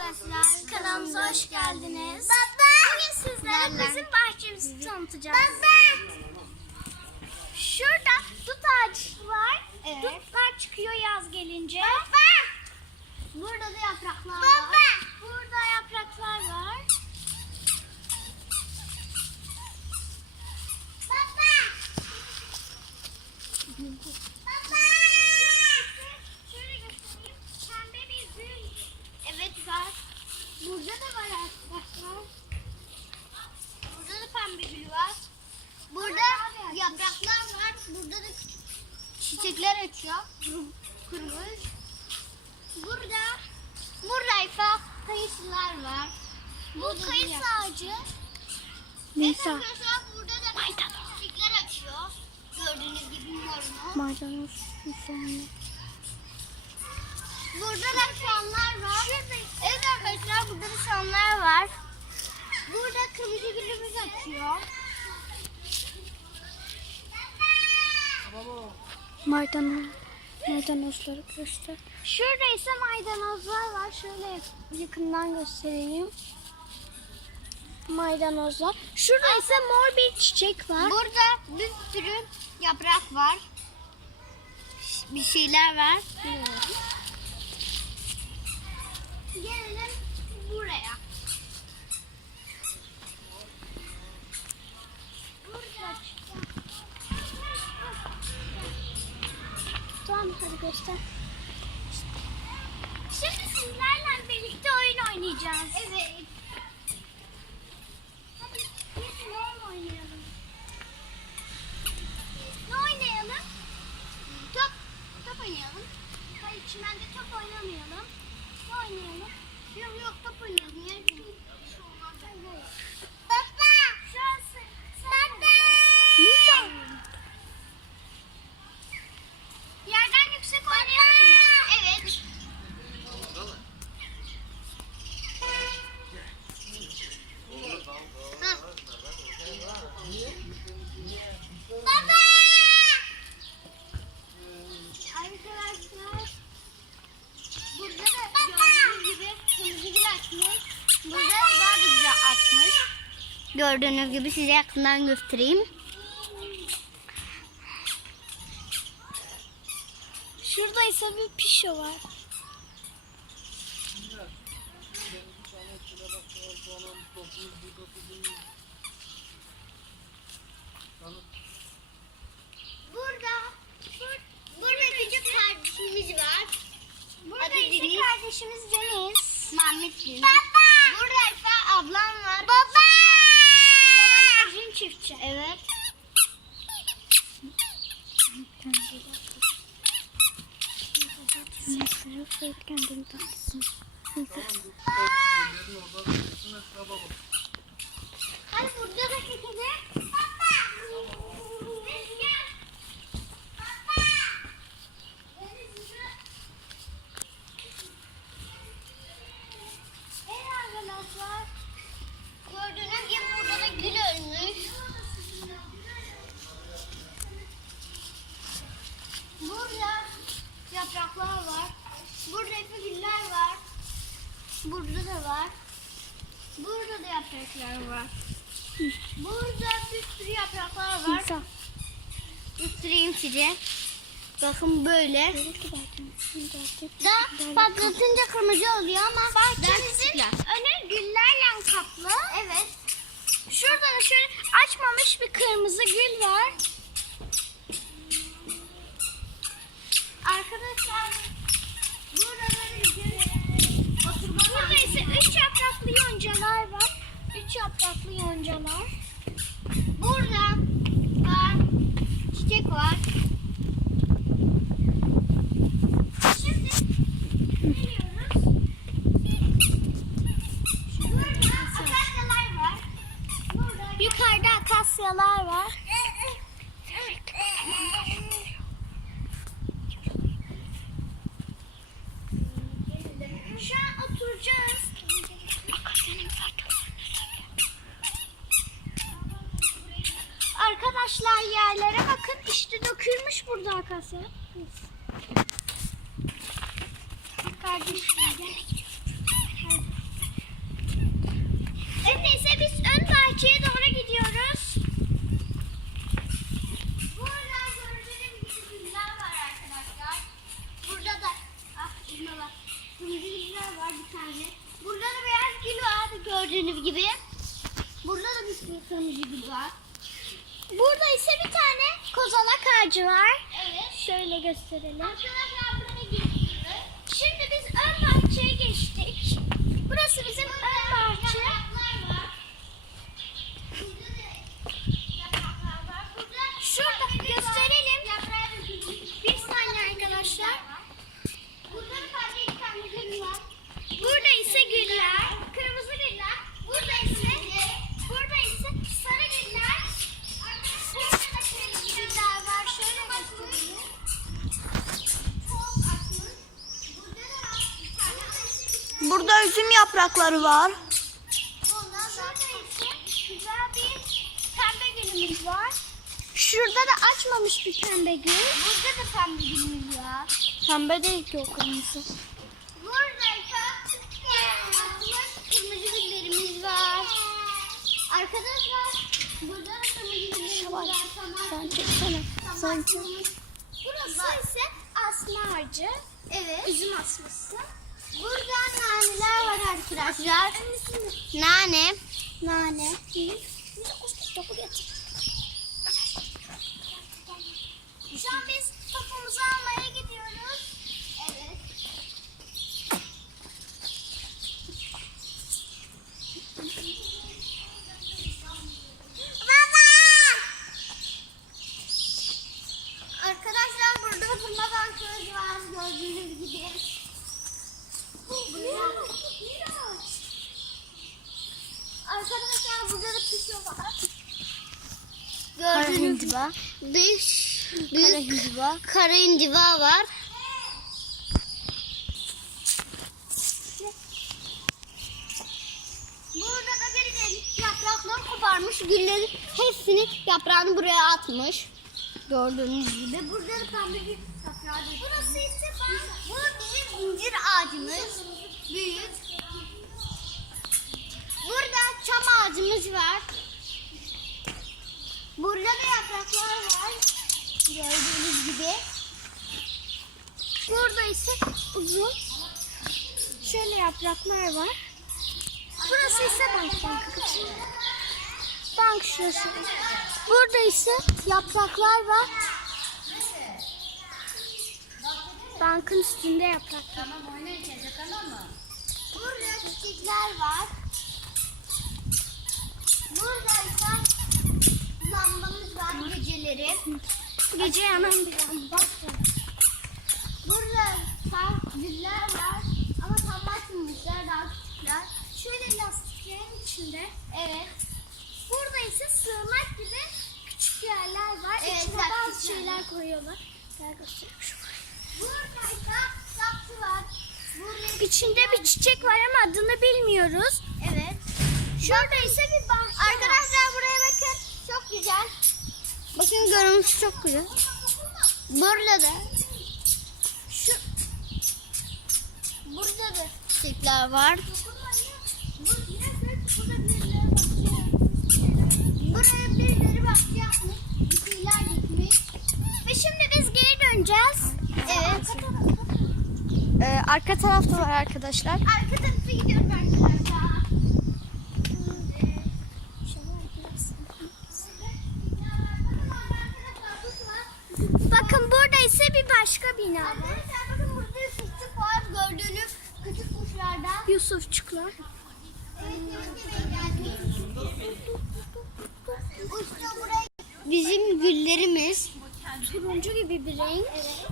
arkadaşlar. Kanalımıza hoş geldiniz. Baba. Bugün sizlere bizim bahçemizi tanıtacağız. Baba. Şurada dut ağacı var. Evet. Dutlar çıkıyor yaz gelince. Baba. Burada da yapraklar var. Baba. Burada yapraklar var. Baba. Baba. Şöyle göstereyim. Pembe bir gül. Evet var. Burada da var arkadaşlar. Burada da pembe gül var. Burada yapraklar var. Burada da küçük çiçekler açıyor. Kır- Kırmızı. Burada burada ise kayısılar var. Bu kayısı ağacı. Nisa. Evet arkadaşlar burada da çiçekler açıyor. Gördüğünüz gibi morunu. Maydanoz. Soğanlı. Burada da şanlar var. Evet arkadaşlar burada da şanlar var. Burada kırmızı gülümüz açıyor. Maydanoz. Maydanozları göster. Şurada ise maydanozlar var. Şöyle yakından göstereyim. Maydanozlar. Şurada ise mor bir çiçek var. Burada bir sürü yaprak var. Bir şeyler var. Gelelim hadi. Şimdi sizlerle birlikte oyun oynayacağız. Evet. Hadi biz ne oyun oynayalım? Ne oynayalım? Top. Top oynayalım. Hayır çimende top oynamayalım. Ne oynayalım? Yok yok top oynayalım. Yer bir şey olmaz. Baba. Şu an sen. Baba. Nisa. Yerden yüksek oynayalım mı? Evet. Baba! Arkadaşlar burada da gördüğünüz gibi kırmızı gül açmış. Burada daha da güzel açmış. Gördüğünüz gibi size yakından göstereyim. Şurada ise bir pişo var. Burada şur- Burada küçük kardeşimiz var. burada Adı ise Deniz. kardeşimiz Deniz. Mehmet Deniz. Baba! Burada ise ablam var. Baba! Şevval Ercin çiftçi. Evet. Mesela Fred kendini tatlısın. Hadi burada da çekelim. Baba! Deniz gel. Baba! Deniz yürü. Evet arkadaşlar. Gördüğünüz gibi burada da gül ölmüş. Burada yapraklar var. Burada ise güller var. Burada da var. Burada da yapraklar var. Burada bir sürü yapraklar var. Göstereyim size. Bakın böyle. Da patlatınca kırmızı oluyor ama bahçemizin önü güllerle kaplı. Evet. Şurada da şöyle açmamış bir kırmızı gül var. Arkadaşlar burada da bir gül. Burada ise üç yapraklı yoncalar var. Üç yapraklı yoncalar. Burada var. Çiçek var. Şimdi geliyoruz. Var. Yukarıda akasyalar var. Şu an oturacağız. Arkadaşlar yerlere bakın işte dökülmüş burada akasya. Kardeşim gel. tane. Burada da beyaz gül var gördüğünüz gibi. Burada da bir sürü kırmızı gül var. Burada ise bir tane kozalak ağacı var. Evet. Şöyle gösterelim. Arkadaşlar buraya geçiyoruz. Şimdi biz ön bahçeye geçtik. Burası bizim ön bahçe. Şurada gösterelim. Bir saniye arkadaşlar. Burada bir tane gül var. Burada ise güller, kırmızı güller. Burada ise burada ise sarı güller. Burada da kırmızı güller var. Şöyle göstereyim. Çok açmış. Burada da bir tane Burada üzüm yaprakları var. Ondan sonra ise güzel bir pembe gülümüz var. Şurada da açmamış bir pembe gül. Burada da pembe gülümüz var. Pembe değil ki o kırmızı. Burada ise açmış kırmızı güllerimiz var. Arkadaşlar burada da kırmızı güllerimiz var. Sen çeksene. Sen çek. Burası ise asma ağacı. Evet. Üzüm asması. Burada arkadaşlar. Nane. Nane. Şu an biz topumuzu almaya gidiyoruz. Evet. Baba! Arkadaşlar burada oturma bankımız var gördüğünüz gibi. Arkadaşlar burada da pişo var. Hindiba. Büyük, Kara hindiba. kara indiva var. Burada da birileri yaprakları koparmış. Güllerin hepsini yaprağını buraya atmış. Gördüğünüz gibi. Burada da pembe bir yaprağı. Burası ise bu bizim incir ağacımız. Büyük. Burada çam ağacımız var. Burada da yapraklar var. Gördüğünüz gibi. Burada ise uzun şöyle yapraklar var. Burası ise bank bank. Bank şurası. Burada ise yapraklar var. Bankın üstünde yapraklar. Burada çiçekler var. Burada ise lambamız var geceleri. Gece yanan bir lamba. Burada sar güller var ama tam açmamışlar daha küçükler. Şöyle lastiklerin içinde. Evet. Burada ise sığınak gibi küçük yerler var. Evet, İçine bazı şeyler koyuyorlar. Gel göstereyim şu Burada ise saksı var. Burada İçinde bir çiçek var ama adını bilmiyoruz. Evet. Şurada ise bir bahçe Arkadaşlar buraya bakın. Çok güzel. Bakın görünüş çok güzel. Burada da şu burada da Çiçekler var. Buraya birileri bahçe yapmış. Bir şeyler dikmiş. Ve şimdi biz geri döneceğiz. Evet. Ee, arka tarafta var arkadaşlar. Arka tarafa gidiyoruz arkadaşlar. Bakın burada ise bir başka bina var. Arkadaşlar bakın burada Yusufçuk var gördüğünüz küçük kuşlardan. Yusufçuklar. Bizim güllerimiz. turuncu gibi bir renk. Evet.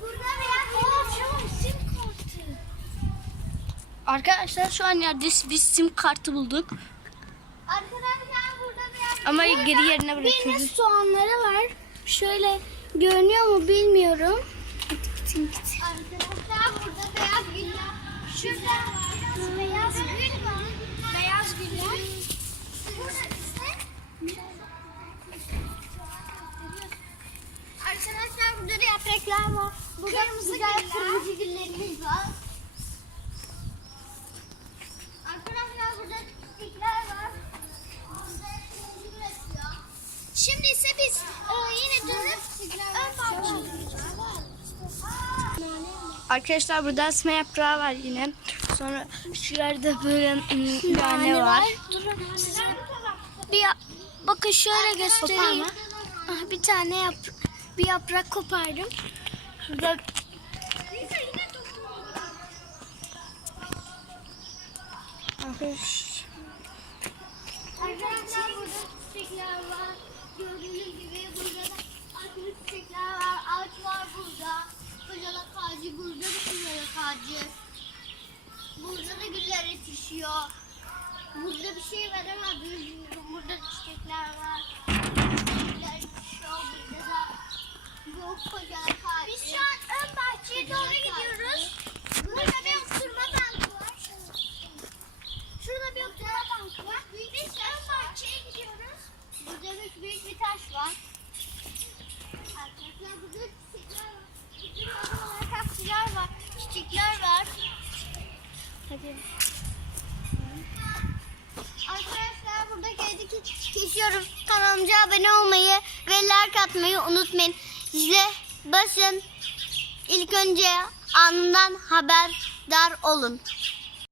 Burada beyaz an sim kartı. Arkadaşlar şu an yerdeyiz. Biz sim kartı bulduk. Arkadaşlar burada beyaz Ama geri yerine birinin bırakıyoruz. soğanları var. Şöyle görünüyor mu bilmiyorum. Arkadaşlar burada beyaz güller. Şurada beyaz gül var. Beyaz güller. Burada ise Arkadaşlar burada da yapraklar var. Burada kırmızı güzel kırmızı güllerimiz var. Arkadaşlar burada çiçekler var. Şimdi ise biz e, yine dönüp ön bahçeye Arkadaşlar burada asma yaprağı var yine. Sonra şu yerde böyle nane var. Durun size bir bakın şöyle göstereyim. Ah, Bir tane yap bir yaprak kopardım. Şurada Arkadaşlar burada çiçekler var. Gördüğünüz gibi burada da açmış çiçekler var. Ağaç var burada. Kocalık ağacı burada da kocalık ağacı. Burada da güller yetişiyor. Burada bir şey var ama bilmiyorum. Burada da çiçekler var. Güller yetişiyor burada da. Bu kocalık ağacı. Biz şu an ön bahçeye doğru gidiyoruz. Burada bir oturma bankı var. Şurada bir oturma bankı var. Biz ön bahçeye gidiyoruz. Burada büyük bir taş var. Arkadaşlar burada çiçekler var. Bütün odalara kaktüsler var. Çiçekler var. Arkadaşlar burada kedi kesiyorum. Kanalımıza abone olmayı ve like atmayı unutmayın. Zile basın. İlk önce anından haberdar olun.